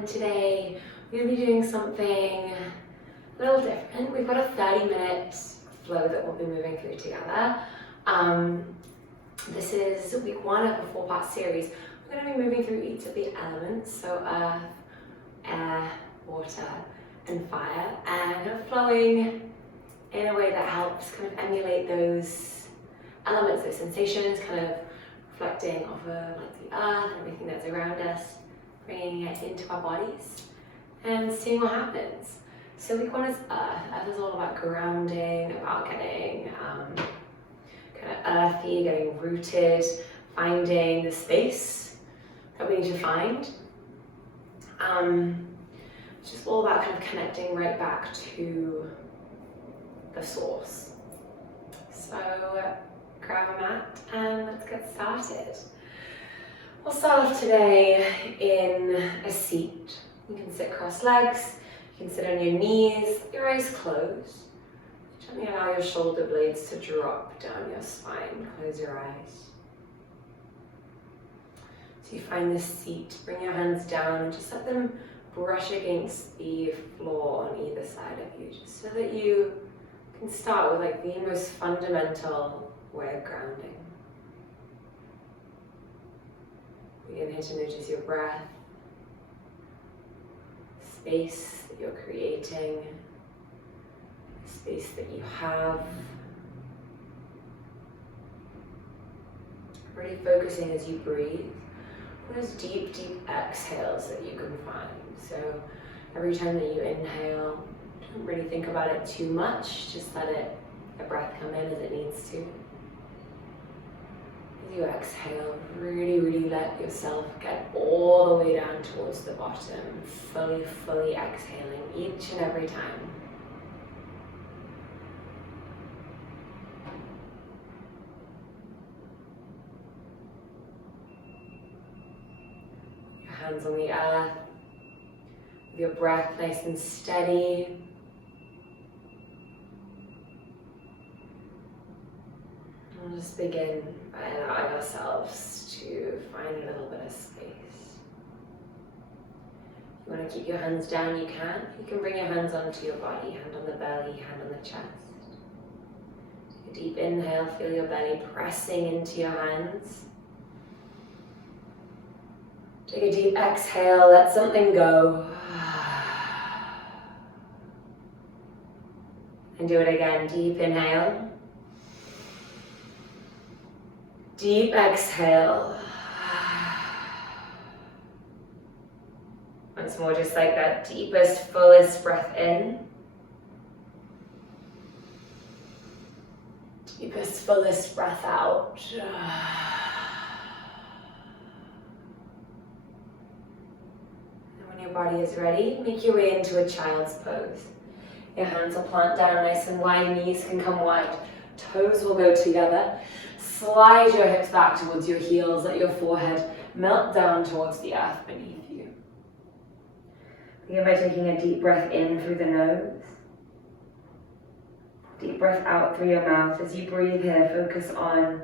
And today we're going to be doing something a little different. We've got a 30-minute flow that we'll be moving through together. This is week 1 of a 4-part series. We're going to be moving through each of the elements, so earth, air, water, and fire, and kind of flowing in a way that helps kind of emulate those elements, those sensations, kind of reflecting off of like the earth and everything that's around us, bringing it into our bodies and seeing what happens. So week 1 is earth. Earth is all about grounding, about getting kind of earthy, getting rooted, finding the space that we need to find. It's just all about kind of connecting right back to the source. So grab a mat and let's get started. We'll start off today in a seat. You can sit cross legs, you can sit on your knees, your eyes closed. Gently allow your shoulder blades to drop down your spine. Close your eyes. So you find this seat, bring your hands down and just let them brush against the floor on either side of you, just so that you can start with like the most fundamental way of grounding. Begin here to notice your breath, space that you're creating, space that you have. Really focusing as you breathe on those deep, deep exhales that you can find. So every time that you inhale, don't really think about it too much, just let the breath come in as it needs to. As you exhale, really let yourself get all the way down towards the bottom, fully exhaling each and every time. Your hands on the earth, with your breath nice and steady. We'll just begin by allowing ourselves to find a little bit of space. If you want to keep your hands down, you can. You can bring your hands onto your body, hand on the belly, hand on the chest. Take a deep inhale, feel your belly pressing into your hands. Take a deep exhale, let something go. And do it again, deep inhale. Deep exhale. Once more, just like that deepest, fullest breath in. Deepest, fullest breath out. And when your body is ready, make your way into a child's pose. Your hands will plant down nice and wide, knees can come wide, toes will go together. Slide your hips back towards your heels, let your forehead melt down towards the earth beneath you. Begin by taking a deep breath in through the nose. Deep breath out through your mouth. As you breathe here, focus on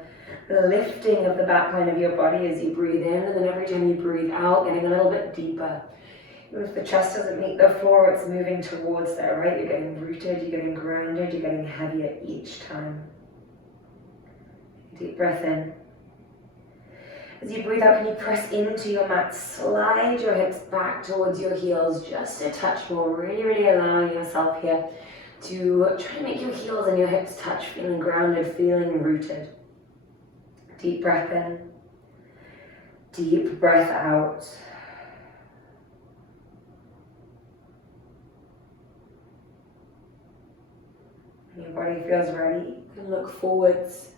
the lifting of the back line of your body as you breathe in, and then every time you breathe out, getting a little bit deeper. Even if the chest doesn't meet the floor, it's moving towards there, right? You're getting rooted, you're getting grounded, you're getting heavier each time. Deep breath in. As you breathe out, can you press into your mat? Slide your hips back towards your heels just a touch more. Really allowing yourself here to try and make your heels and your hips touch, feeling grounded, feeling rooted. Deep breath in. Deep breath out. When your body feels ready, you can look forwards.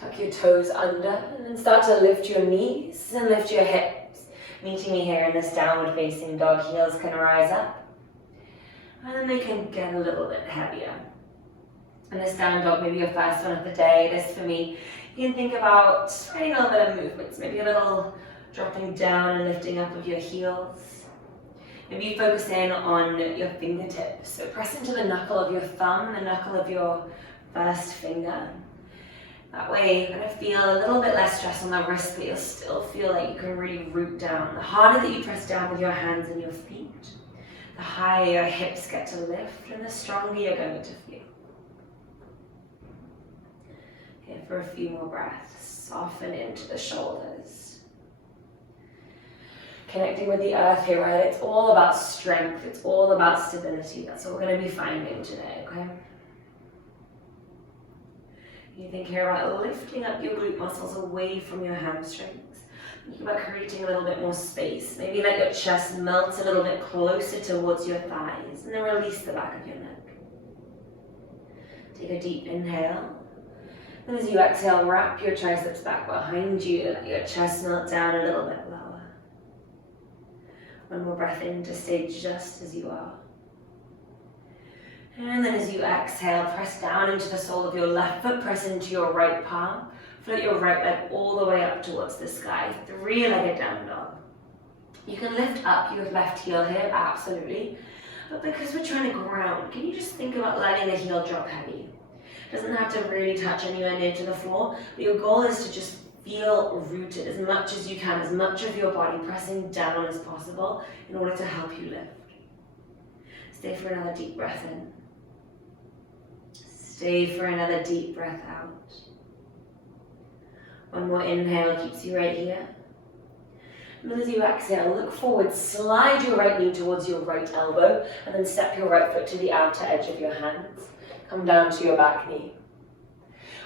Tuck your toes under and then start to lift your knees and lift your hips. Meeting me here in this downward facing dog, heels can rise up. And then they can get a little bit heavier. And this down dog, maybe your first one of the day, this for me, you can think about trying a little bit of movements, maybe a little dropping down and lifting up of your heels. Maybe you focus in on your fingertips. So press into the knuckle of your thumb, the knuckle of your first finger. That way you're going to feel a little bit less stress on the wrist, but you'll still feel like you can really root down. The harder that you press down with your hands and your feet, the higher your hips get to lift and the stronger you're going to feel. Here for a few more breaths. Soften into the shoulders. Connecting with the earth here, right? It's all about strength. It's all about stability. That's what we're going to be finding today, okay? You think here about lifting up your glute muscles away from your hamstrings. Think about creating a little bit more space. Maybe let your chest melt a little bit closer towards your thighs and then release the back of your neck. Take a deep inhale. And as you exhale, wrap your triceps back behind you. Let your chest melt down a little bit lower. One more breath in to stay just as you are. And then as you exhale, press down into the sole of your left foot, press into your right palm. Float your right leg all the way up towards the sky. Three-legged down dog. You can lift up your left heel here, absolutely. But because we're trying to ground, can you just think about letting the heel drop heavy? It doesn't have to really touch anywhere near to the floor, but your goal is to just feel rooted as much as you can, as much of your body pressing down as possible in order to help you lift. Stay for another deep breath in. Stay for another deep breath out. One more inhale keeps you right here. And then as you exhale, look forward, slide your right knee towards your right elbow, and then step your right foot to the outer edge of your hands. Come down to your back knee.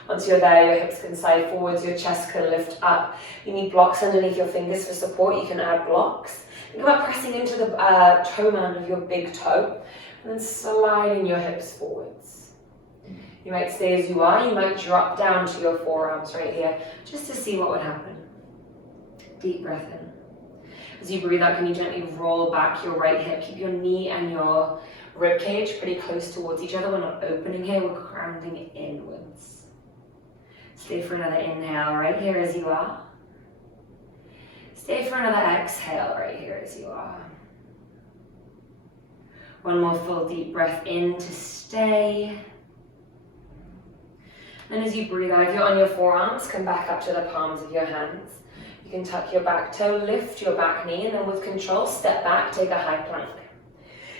Once you're there, your hips can slide forwards, your chest can lift up. You need blocks underneath your fingers for support. You can add blocks. Think about pressing into the toe mound of your big toe, and then sliding your hips forwards. You might stay as you are, you might drop down to your forearms right here, just to see what would happen. Deep breath in. As you breathe out, can you gently roll back your right hip, keep your knee and your rib cage pretty close towards each other. We're not opening here, we're grounding inwards. Stay for another inhale right here as you are. Stay for another exhale right here as you are. One more full deep breath in to stay. And as you breathe out, if you're on your forearms, come back up to the palms of your hands. You can tuck your back toe, lift your back knee, and then with control, step back, take a high plank.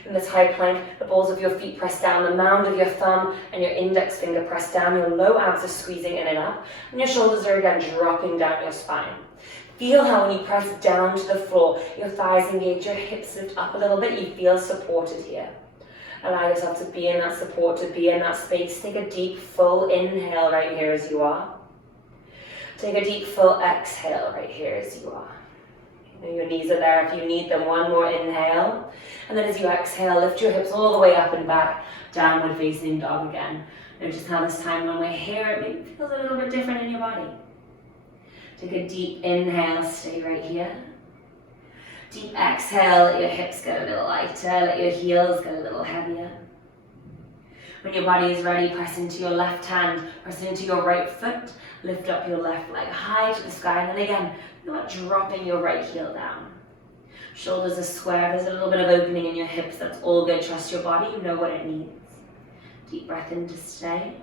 In this high plank, the balls of your feet press down, the mound of your thumb and your index finger press down, your low abs are squeezing in and up, and your shoulders are again dropping down your spine. Feel how when you press down to the floor, your thighs engage, your hips lift up a little bit, you feel supported here. Allow yourself to be in that support, to be in that space. Take a deep, full inhale right here as you are. Take a deep, full exhale right here as you are. Your knees are there if you need them. One more inhale. And then as you exhale, lift your hips all the way up and back, downward facing dog again. Notice how this time when we're here, it maybe feels a little bit different in your body. Take a deep inhale, stay right here. Deep exhale, let your hips get a little lighter, let your heels get a little heavier. When your body is ready, press into your left hand, press into your right foot, lift up your left leg high to the sky, and then again, you're not dropping your right heel down. Shoulders are square, there's a little bit of opening in your hips, that's all good. Trust your body, you know what it needs. Deep breath in to stay.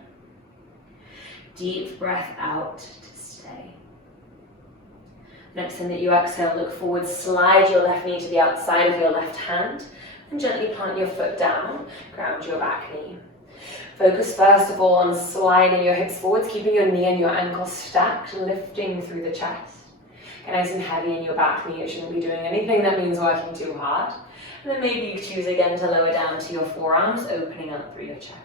Deep breath out to stay. Next time that you exhale, look forward, slide your left knee to the outside of your left hand, and gently plant your foot down, ground your back knee. Focus first of all on sliding your hips forwards, keeping your knee and your ankle stacked, lifting through the chest. Get nice and heavy in your back knee, you shouldn't be doing anything that means working too hard. And then maybe you choose again to lower down to your forearms, opening up through your chest.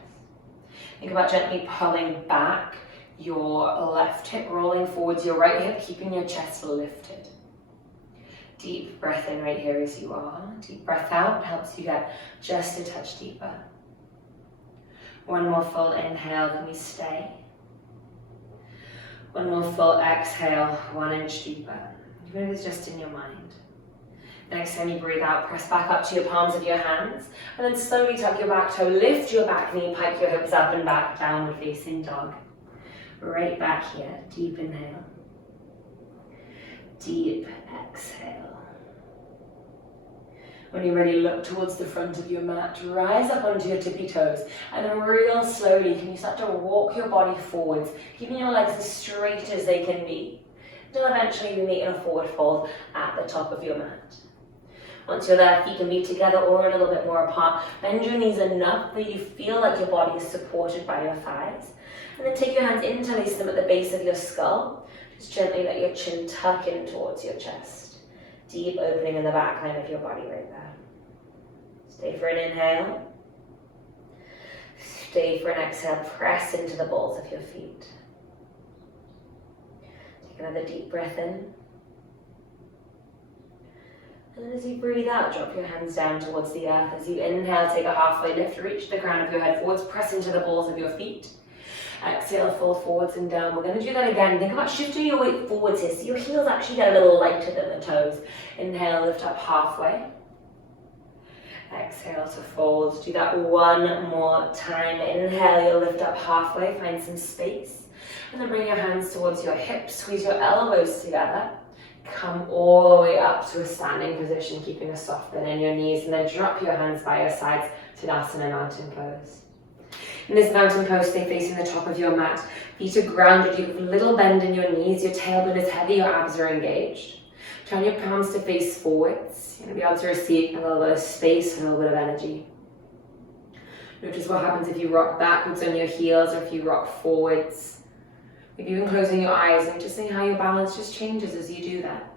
Think about gently pulling back your left hip, rolling forwards your right hip, keeping your chest lifted. Deep breath in right here as you are. Deep breath out helps you get just a touch deeper. One more full inhale, can we stay? One more full exhale, 1 inch deeper. Even if it's just in your mind. The next time you breathe out, press back up to your palms of your hands, and then slowly tuck your back toe, lift your back knee, pike your hips up and back, downward facing dog. Right back here, deep inhale, deep exhale. When you're ready, look towards the front of your mat, rise up onto your tippy toes, and then real slowly can you start to walk your body forwards, keeping your legs as straight as they can be, until eventually you meet in a forward fold at the top of your mat. Once you're there, feet can be together or a little bit more apart. Bend your knees enough that you feel like your body is supported by your thighs. And then take your hands, interlace them at the base of your skull. Just gently let your chin tuck in towards your chest. Deep opening in the back line of your body right there. Stay for an inhale. Stay for an exhale. Press into the balls of your feet. Take another deep breath in. And then as you breathe out, drop your hands down towards the earth. As you inhale, take a halfway lift, reach the crown of your head forwards, press into the balls of your feet. Exhale, fold forwards and down. We're going to do that again. Think about shifting your weight forwards here, so your heels actually get a little lighter than the toes. Inhale, lift up halfway. Exhale to fold. Do that one more time. Inhale, you'll lift up halfway, find some space. And then bring your hands towards your hips, squeeze your elbows together. Come all the way up to a standing position, keeping a soft bend in your knees, and then drop your hands by your sides to Tadasana mountain pose. In this mountain pose, stay facing the top of your mat. Feet are grounded, you have a little bend in your knees, your tailbone is heavy, your abs are engaged. Turn your palms to face forwards. You're going to be able to receive a little bit of space, a little bit of energy. Notice what happens if you rock backwards on your heels or if you rock forwards. Maybe even closing your eyes, noticing how your balance just changes as you do that.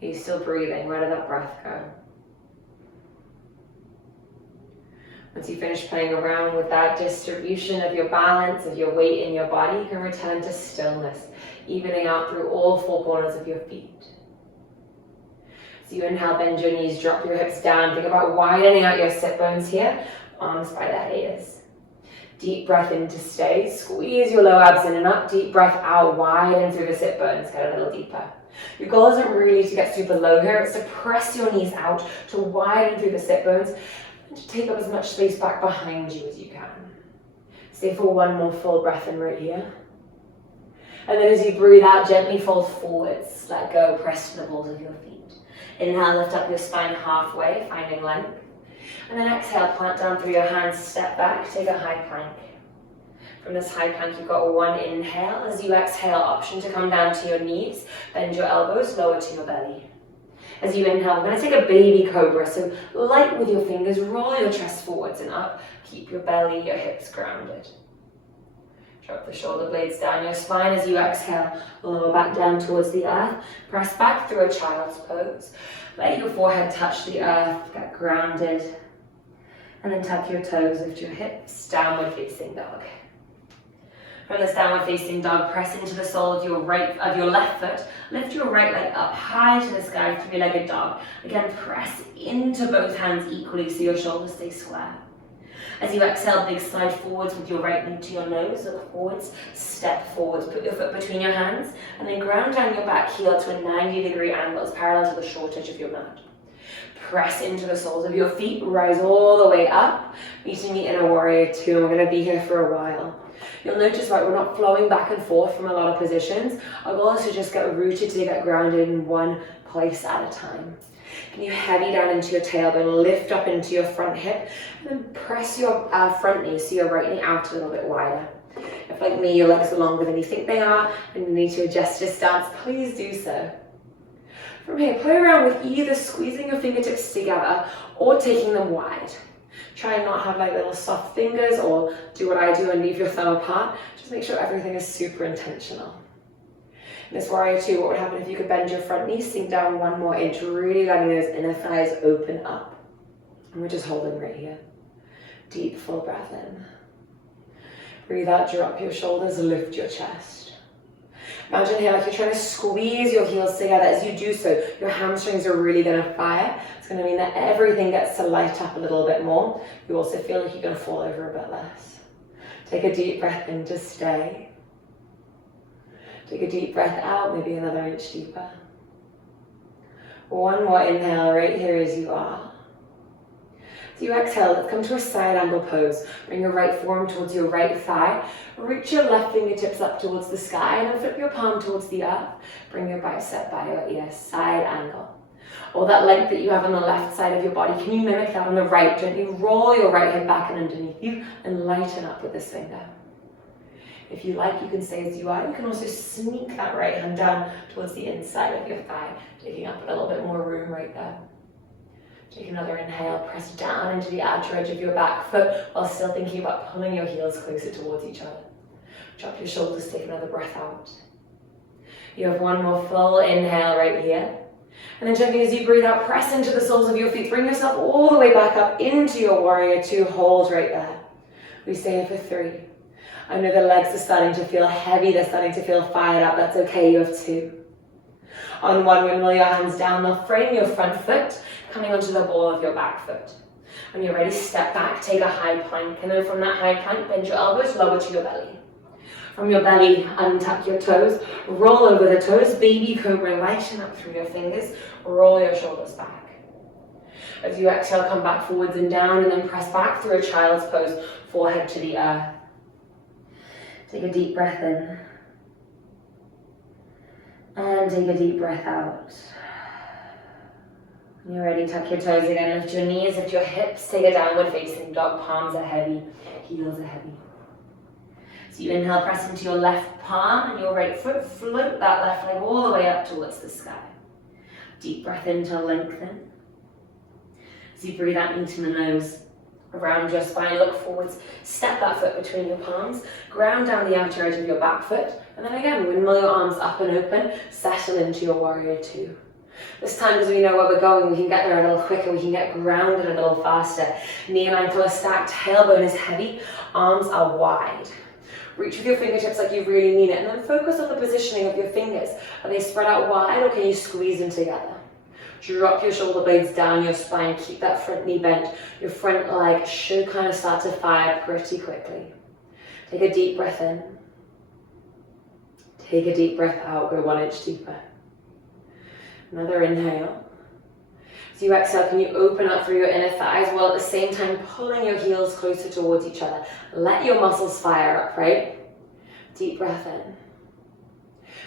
Are you still breathing? Where did that breath go? Once you finish playing around with that distribution of your balance, of your weight in your body, you can return to stillness, evening out through all four corners of your feet. As you inhale, bend your knees, drop your hips down. Think about widening out your sit bones here, arms by the ears. Deep breath in to stay. Squeeze your low abs in and up. Deep breath out, widen through the sit bones. Get a little deeper. Your goal isn't really to get super low here. It's to press your knees out, to widen through the sit bones, and to take up as much space back behind you as you can. Stay for one more full breath in right here. And then as you breathe out, gently fold forwards. Let go, press to the balls of your feet. Inhale, lift up your spine halfway, finding length. And then exhale, plant down through your hands, step back, take a high plank. From this high plank, you've got one inhale. As you exhale, option to come down to your knees, bend your elbows, lower to your belly. As you inhale, we're going to take a baby cobra. So light with your fingers, roll your chest forwards and up. Keep your belly, your hips grounded. Drop the shoulder blades down your spine. As you exhale, lower back down towards the earth. Press back through a child's pose. Let your forehead touch the earth, get grounded. And then tuck your toes, lift your hips, downward facing dog. From this downward facing dog, press into the sole of your left foot. Lift your right leg up high to the sky, three-legged dog. Again, press into both hands equally so your shoulders stay square. As you exhale, big slide forwards with your right knee to your nose, look forwards, step forwards, put your foot between your hands, and then ground down your back heel to a 90-degree angle as parallel to the short edge of your mat. Press into the soles of your feet, rise all the way up, meeting me in a warrior two, and we're going to be here for a while. You'll notice, right, we're not flowing back and forth from a lot of positions. Our goal is to just get rooted, to get grounded in one place at a time. Can you heavy down into your tailbone, lift up into your front hip, and then press your front knee, so your right knee out a little bit wider. If, like me, your legs are longer than you think they are, and you need to adjust your stance, please do so. From here, play around with either squeezing your fingertips together or taking them wide. Try and not have like little soft fingers, or do what I do and leave your thumb apart. Just make sure everything is super intentional. In this warrior two, what would happen if you could bend your front knee, sink down one more inch, really letting those inner thighs open up. And we're just holding right here. Deep, full breath in. Breathe out, drop your shoulders, lift your chest. Imagine here like you're trying to squeeze your heels together. As you do so, your hamstrings are really going to fire. It's going to mean that everything gets to light up a little bit more. You also feel like you're going to fall over a bit less. Take a deep breath in to stay. Take a deep breath out, maybe another inch deeper. One more inhale right here as you are. As you exhale, let's come to a side angle pose. Bring your right forearm towards your right thigh. Reach your left fingertips up towards the sky and then flip your palm towards the earth. Bring your bicep by your ear, side angle. Or that length that you have on the left side of your body, can you mimic that on the right? Gently roll your right hip back and underneath you and lighten up with this finger. If you like, you can stay as you are. You can also sneak that right hand down towards the inside of your thigh, taking up a little bit more room right there. Take another inhale, press down into the outer edge of your back foot while still thinking about pulling your heels closer towards each other. Drop your shoulders, take another breath out. You have one more full inhale right here. And then gently as you breathe out, press into the soles of your feet. Bring yourself all the way back up into your warrior two. Hold right there. We stay here for 3. I know the legs are starting to feel heavy. They're starting to feel fired up. That's okay. You have 2. On 1, windmill your hands down. They'll frame your front foot, coming onto the ball of your back foot. When you're ready, step back, take a high plank. And then from that high plank, bend your elbows, lower to your belly. From your belly, untuck your toes, roll over the toes, baby cobra, lighten up through your fingers, roll your shoulders back. As you exhale, come back forwards and down, and then press back through a child's pose, forehead to the earth. Take a deep breath in. And take a deep breath out. When you're ready, tuck your toes again, lift your knees, lift your hips, take a downward facing dog, palms are heavy, heels are heavy. So you inhale, press into your left palm and your right foot, float that left leg all the way up towards the sky. Deep breath in to lengthen. As you breathe out into the nose, around your spine, look forwards, step that foot between your palms, ground down the outer edge of your back foot, and then again, windmill your arms up and open, settle into your warrior two. This time, as we know where we're going, we can get there a little quicker, we can get grounded a little faster. Knee and ankle are stacked, tailbone is heavy, arms are wide. Reach with your fingertips like you really mean it, and then focus on the positioning of your fingers. Are they spread out wide, or can you squeeze them together? Drop your shoulder blades down your spine, keep that front knee bent. Your front leg should kind of start to fire pretty quickly. Take a deep breath in. Take a deep breath out, go 1 inch deeper. Another inhale. As you exhale, can you open up through your inner thighs while at the same time pulling your heels closer towards each other. Let your muscles fire up, right? Deep breath in.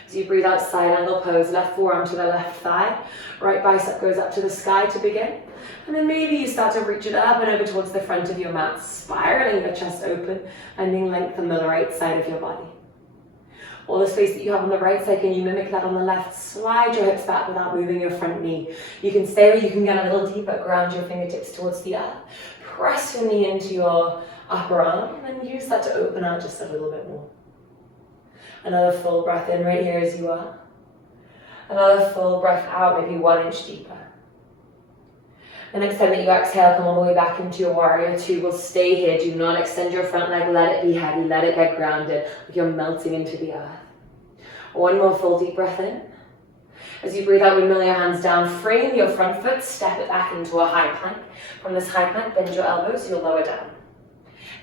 As you breathe out, side angle pose, left forearm to the left thigh, right bicep goes up to the sky to begin. And then maybe you start to reach it up and over towards the front of your mat, spiraling the chest open, finding length on the right side of your body. All the space that you have on the right side, can you mimic that on the left? Slide your hips back without moving your front knee. You can stay or you can get a little deeper, ground your fingertips towards the earth. Press your knee into your upper arm and then use that to open out just a little bit more. Another full breath in right here as you are. Another full breath out, maybe 1 inch deeper. The next time that you exhale, come all the way back into your warrior two. We'll stay here. Do not extend your front leg. Let it be heavy. Let it get grounded. Like you're melting into the earth. One more full deep breath in. As you breathe out, windmill your hands down. Frame your front foot. Step it back into a high plank. From this high plank, bend your elbows. You'll lower down.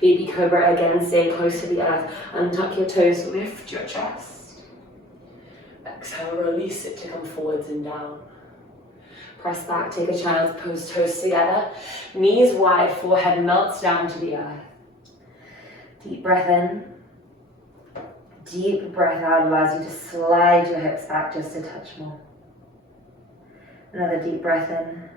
Baby cobra again, staying close to the earth. Untuck your toes. Lift your chest. Exhale, release it to come forwards and down. Press back, take a child's pose, toes together. Knees wide, forehead melts down to the earth. Deep breath in. Deep breath out allows you to slide your hips back just a touch more. Another deep breath in.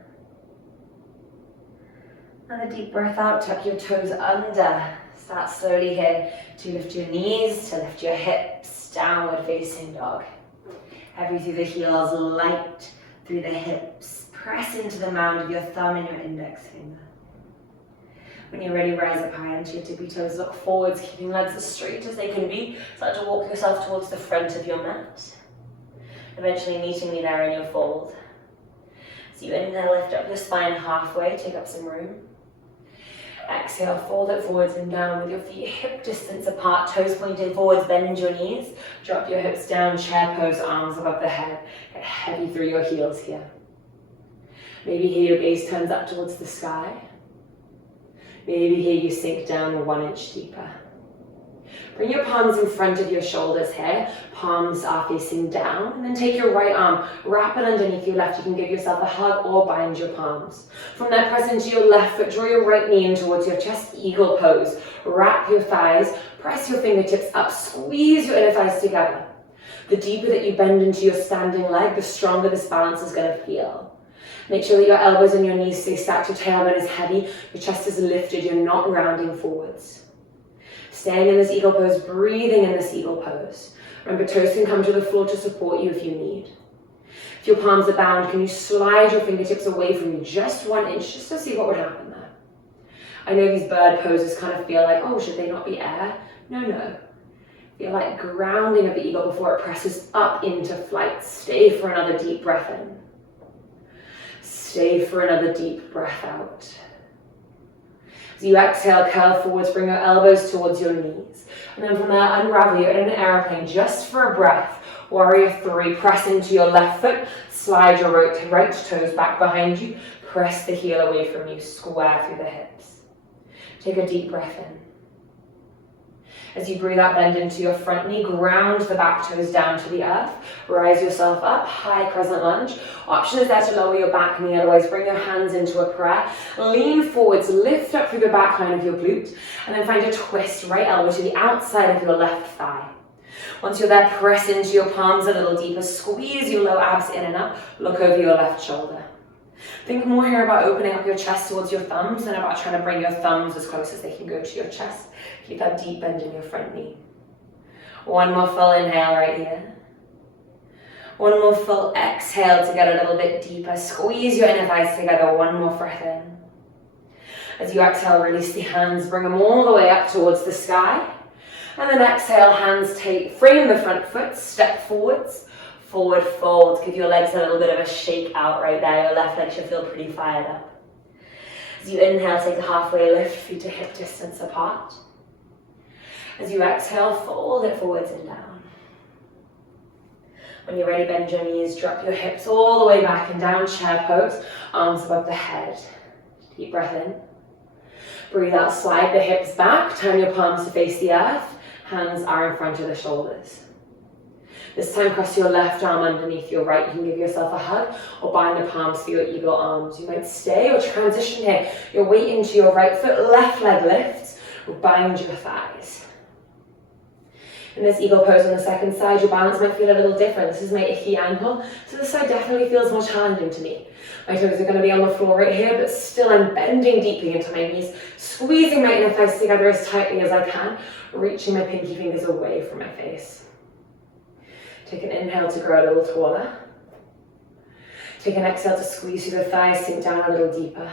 Another deep breath out, tuck your toes under. Start slowly here to lift your knees, to lift your hips, downward facing dog. Heavy through the heels, light through the hips. Press into the mound of your thumb and your index finger. When you're ready, rise up high into your tippy toes. Look forwards, keeping legs as straight as they can be. Start to walk yourself towards the front of your mat. Eventually meeting me there in your fold. So you inhale, lift up your spine halfway, take up some room. Exhale, fold it forwards and down with your feet hip distance apart, toes pointing forwards, bend your knees. Drop your hips down, chair pose, arms above the head. Get heavy through your heels here. Maybe here your gaze turns up towards the sky. Maybe here you sink down 1 inch deeper. Bring your palms in front of your shoulders here. Palms are facing down. And then take your right arm, wrap it underneath your left. You can give yourself a hug or bind your palms. From there, press into your left foot. Draw your right knee in towards your chest, eagle pose. Wrap your thighs. Press your fingertips up. Squeeze your inner thighs together. The deeper that you bend into your standing leg, the stronger this balance is going to feel. Make sure that your elbows and your knees stay stacked, your tailbone is heavy, your chest is lifted, you're not rounding forwards. Staying in this eagle pose, breathing in this eagle pose. Remember, toes can come to the floor to support you if you need. If your palms are bound, can you slide your fingertips away from you just 1 inch, just to see what would happen there? I know these bird poses kind of feel like, oh, should they not be air? No. Feel like grounding of the eagle before it presses up into flight. Stay for another deep breath in. Stay for another deep breath out. As you exhale, curl forwards, bring your elbows towards your knees. And then from there, unravel. You're in an airplane just for a breath. Warrior 3, press into your left foot, slide your right toes back behind you, press the heel away from you, square through the hips. Take a deep breath in. As you breathe out, bend into your front knee, ground the back toes down to the earth, rise yourself up, high crescent lunge. Option is there to lower your back knee, otherwise bring your hands into a prayer. Lean forwards, lift up through the back line of your glute, and then find a twist, right elbow to the outside of your left thigh. Once you're there, press into your palms a little deeper, squeeze your low abs in and up, look over your left shoulder. Think more here about opening up your chest towards your thumbs than about trying to bring your thumbs as close as they can go to your chest. Keep that deep bend in your front knee. One more full inhale right here. One more full exhale to get a little bit deeper. Squeeze your inner thighs together. One more breath in. As you exhale, release the hands, bring them all the way up towards the sky. And then exhale, hands frame the front foot, step forwards, forward fold. Give your legs a little bit of a shake out right there. Your left leg should feel pretty fired up. As you inhale, take a halfway lift, feet to hip distance apart. As you exhale, fold it forwards and down. When you're ready, bend your knees, drop your hips all the way back and down, chair pose, arms above the head. Deep breath in. Breathe out, slide the hips back, turn your palms to face the earth, hands are in front of the shoulders. This time, cross your left arm underneath your right. You can give yourself a hug or bind the palms for your eagle arms. You might stay or transition here. Your weight into your right foot, left leg lifts, or bind your thighs. In this eagle pose on the second side, your balance might feel a little different. This is my icky ankle, so this side definitely feels more challenging to me. My toes are going to be on the floor right here, but still I'm bending deeply into my knees, squeezing my inner thighs together as tightly as I can, reaching my pinky fingers away from my face. Take an inhale to grow a little taller. Take an exhale to squeeze through the thighs, sink down a little deeper.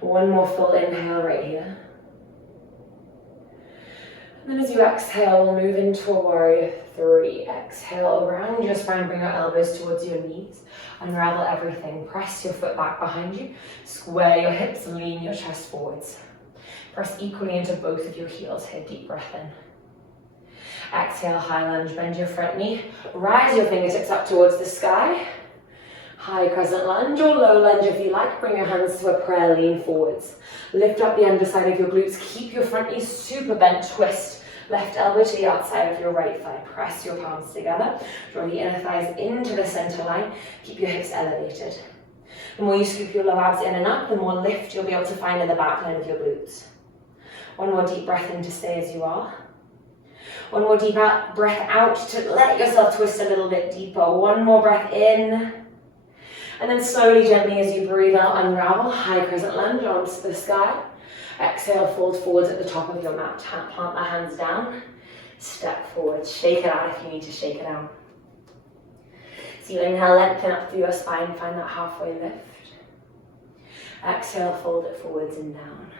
One more full inhale right here. And then as you exhale, we'll move into a warrior 3. Exhale, around your spine, bring your elbows towards your knees. Unravel everything. Press your foot back behind you. Square your hips, lean your chest forwards. Press equally into both of your heels here. Deep breath in. Exhale, high lunge, bend your front knee. Rise your fingertips up towards the sky. High crescent lunge or low lunge if you like. Bring your hands to a prayer, lean forwards. Lift up the underside of your glutes. Keep your front knee super bent, twist. Left elbow to the outside of your right thigh. Press your palms together. Draw the inner thighs into the center line. Keep your hips elevated. The more you scoop your low abs in and up, the more lift you'll be able to find in the back line of your glutes. One more deep breath in to stay as you are. One more deep breath out to let yourself twist a little bit deeper. One more breath in. And then slowly, gently, as you breathe out, unravel. High crescent lunge, arms to the sky. Exhale, fold forwards at the top of your mat. Plant the hands down. Step forward. Shake it out if you need to shake it out. So you inhale, lengthen up through your spine. Find that halfway lift. Exhale, fold it forwards and down.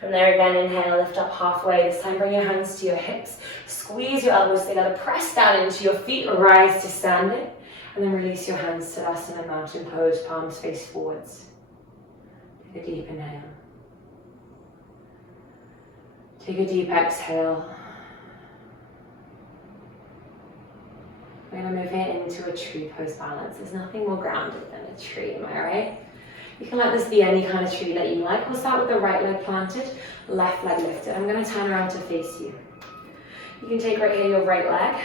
From there again, inhale, lift up halfway. This time bring your hands to your hips. Squeeze your elbows together. Press down into your feet. Rise to standing. And then release your hands to Tadasana, mountain pose, palms face forwards. Take a deep inhale. Take a deep exhale. We're going to move it into a tree pose balance. There's nothing more grounded than a tree, am I right? You can let this be any kind of tree that you like. We'll start with the right leg planted, left leg lifted. I'm going to turn around to face you. You can take right here your right leg,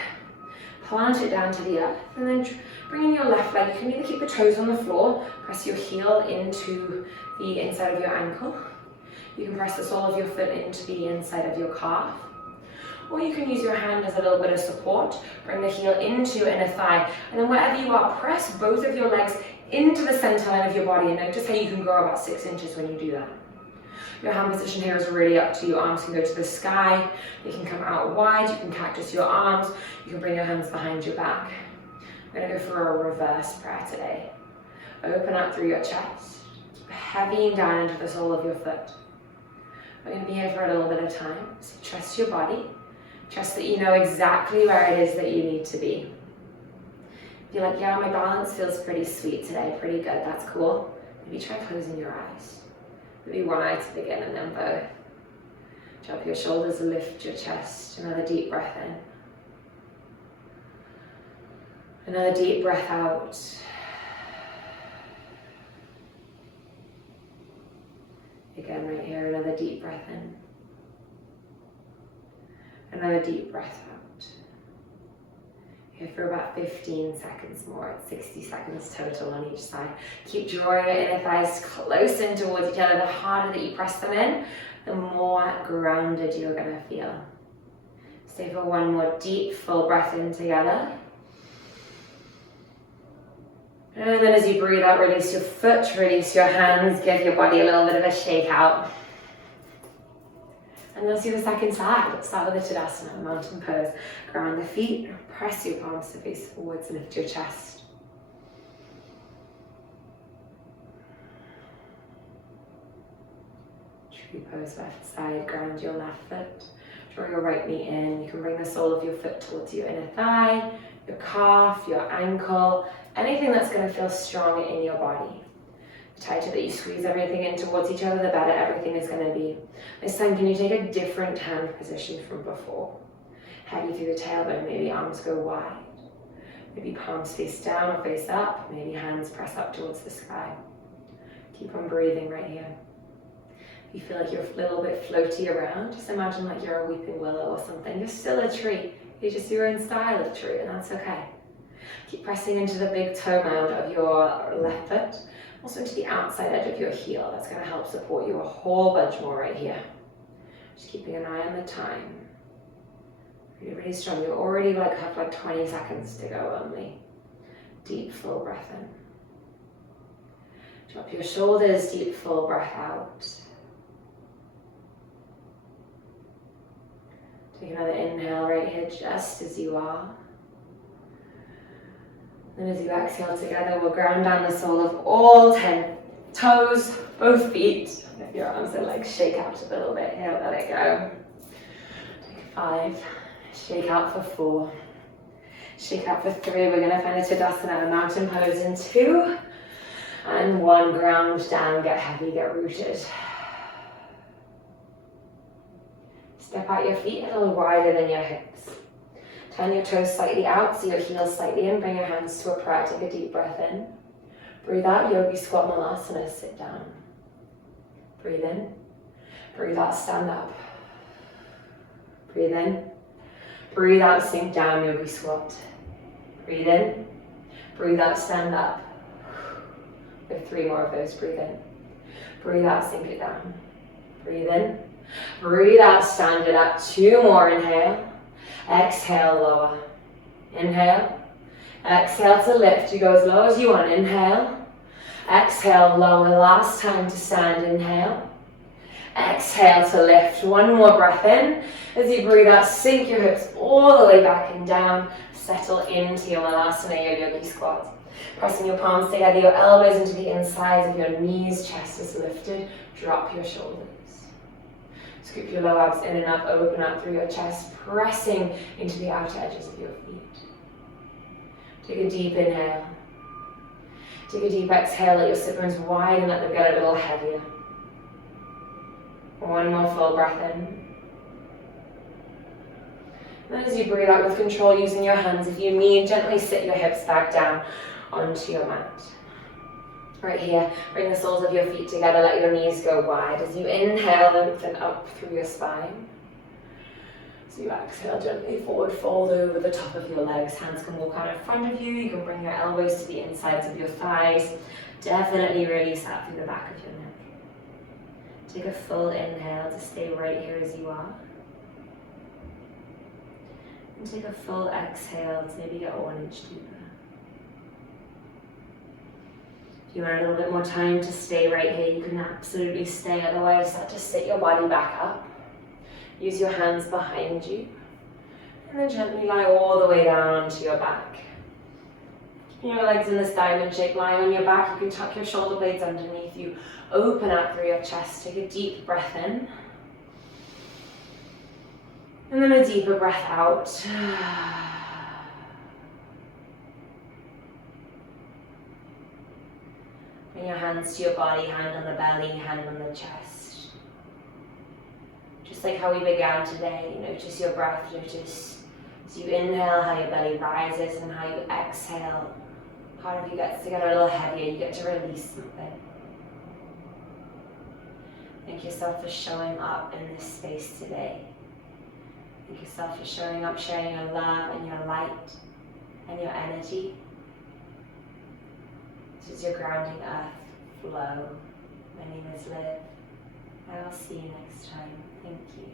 plant it down to the earth, and then bring in your left leg. You can either keep the toes on the floor, press your heel into the inside of your ankle. You can press the sole of your foot into the inside of your calf. or you can use your hand as a little bit of support. Bring the heel into your inner thigh, and then wherever you are, press both of your legs into the center line of your body, and notice how you can grow about 6 inches when you do that. Your hand position here is really up to you. Arms can go to the sky, you can come out wide, you can cactus your arms, you can bring your hands behind your back. We're going to go for a reverse prayer today. Open up through your chest, heavying down into the sole of your foot. We're going to be here for a little bit of time, so trust your body. Trust that you know exactly where it is that you need to be. If you're like, yeah, my balance feels pretty sweet today, pretty good, that's cool. Maybe try closing your eyes. Maybe one eye to begin and then both. Drop your shoulders, lift your chest. Another deep breath in. Another deep breath out. Again, right here, another deep breath in. Another deep breath out. Here for about 15 seconds more. It's 60 seconds total on each side. Keep drawing your inner thighs close in towards each other. The harder that you press them in, the more grounded you're going to feel. Stay for one more deep, full breath in together. And then as you breathe out, release your foot, release your hands, give your body a little bit of a shake out. And let's do the second side. Let's start with the Tadasana, mountain pose. Ground the feet, press your palms to face forwards, lift your chest. Tree pose, left side, ground your left foot. Draw your right knee in. You can bring the sole of your foot towards your inner thigh, your calf, your ankle, anything that's going to feel strong in your body. The tighter that you squeeze everything in towards each other, the better everything is going to be. This time, can you take a different hand position from before? Heavy through the tailbone, maybe arms go wide. Maybe palms face down or face up. Maybe hands press up towards the sky. Keep on breathing right here. If you feel like you're a little bit floaty around, just imagine like you're a weeping willow or something. You're still a tree. You're just your own style of tree, and that's okay. Keep pressing into the big toe mound of your left foot, also into the outside edge of your heel. That's going to help support you a whole bunch more right here. Just keeping an eye on the time. You're really strong. You already have like 20 seconds to go only. Deep, full breath in. Drop your shoulders, deep, full breath out. Take another inhale right here, just as you are. And as you exhale together, we'll ground down the sole of all 10 toes, both feet. If your arms and legs shake out a little bit here, let it go. Take 5, shake out for 4, shake out for 3. We're going to find a Tadasana, a mountain pose in 2, and 1. Ground down, get heavy, get rooted. Step out your feet a little wider than your hips. Turn your toes slightly out, so your heels slightly in. Bring your hands to a prayer. Take a deep breath in. Breathe out, Yogi Squat Malasana, sit down. Breathe in. Breathe out, stand up. Breathe in. Breathe out, sink down, Yogi Squat. Breathe in. Breathe out, stand up. We have 3 more of those. Breathe in. Breathe out, sink it down. Breathe in. Breathe out, stand it up. 2 more, inhale. Exhale, lower. Inhale. Exhale to lift. You go as low as you want. Inhale. Exhale, lower. Last time to stand. Inhale. Exhale to lift. 1 more breath in. As you breathe out, sink your hips all the way back and down. Settle into your Malasana, your Yogi Squat. Pressing your palms together, your elbows into the insides of your knees. Chest is lifted. Drop your shoulders. Scoop your low abs in and up, open up through your chest, pressing into the outer edges of your feet. Take a deep inhale. Take a deep exhale, let your sit bones wide and let them get a little heavier. 1 more full breath in. And then as you breathe out with control, using your hands, if you need, gently sit your hips back down onto your mat. Right here, bring the soles of your feet together, let your knees go wide. As you inhale, lengthen up through your spine. As you exhale, gently forward fold over the top of your legs. Hands can walk out in front of you. You can bring your elbows to the insides of your thighs. Definitely release out through the back of your neck. Take a full inhale to stay right here as you are. And take a full exhale to maybe get 1 inch deeper. If you want a little bit more time to stay right here, you can absolutely stay. Otherwise, start to sit your body back up. Use your hands behind you. And then gently lie all the way down onto your back. Keeping your legs in this diamond shape, lying on your back. You can tuck your shoulder blades underneath you. Open up through your chest. Take a deep breath in. And then a deeper breath out. Bring your hands to your body, hand on the belly, hand on the chest. Just like how we began today, notice your breath, notice as you inhale how your belly rises and how you exhale. Part of you gets to get a little heavier, you get to release something. Thank yourself for showing up in this space today. Thank yourself for showing up, sharing your love and your light and your energy. This is your grounding earth flow. My name is Liv. I will see you next time. Thank you.